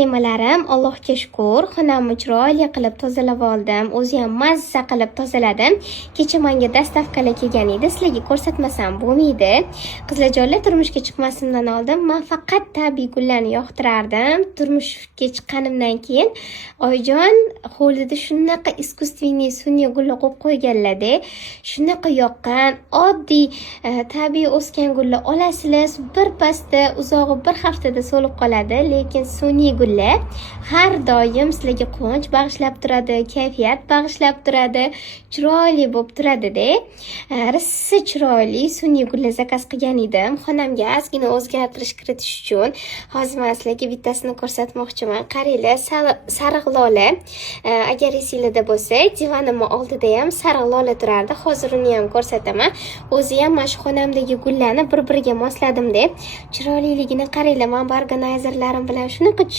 muslimalarim, Allohga shukr, xonamni chiroyli qilib tozalab oldim. O'zi ham mazza qilib tozaladim. Kecha menga dastavkalar kelgan edi. Sizlarga ko'rsatmasam bo'lmaydi. Qizlarjonlar, turmushga chiqmasimdan oldin men faqat tabiiy gullarni yoqtirardim. Turmushga chiqqanimdan keyin oyijon hovlida shunaqa искусственный sun'iy gullar qo'yib qo'yganlar-da. Shunaqa yoqqan, oddiy tabiiy o'sgan gullar olasizlar, birpasda uzog'i bir haftada so'lib qoladi, lekin sun'iy gullar har doim sizlarga quvonch bag'ishlab turadi, kayfiyat bag'ishlab turadi, chiroyli bo'lib turadi-da. Rissa chiroyli sun'iy gullar zakaz qilgan edim. Xonamga ozgina o'zgartirish kiritish uchun hozir men sizlarga bittasini ko'rsatmoqchiman. Qaranglar, sariq lola. Agar esingizda bo'lsa, divonimni oldida ham sariq lola turardi. Hozir uni ham ko'rsataman. O'zi ham mana shu xonamdagi gullarni bir-biriga mosladim-da. Chiroyliligini qaranglar, men organizerlarim bilan shunaqa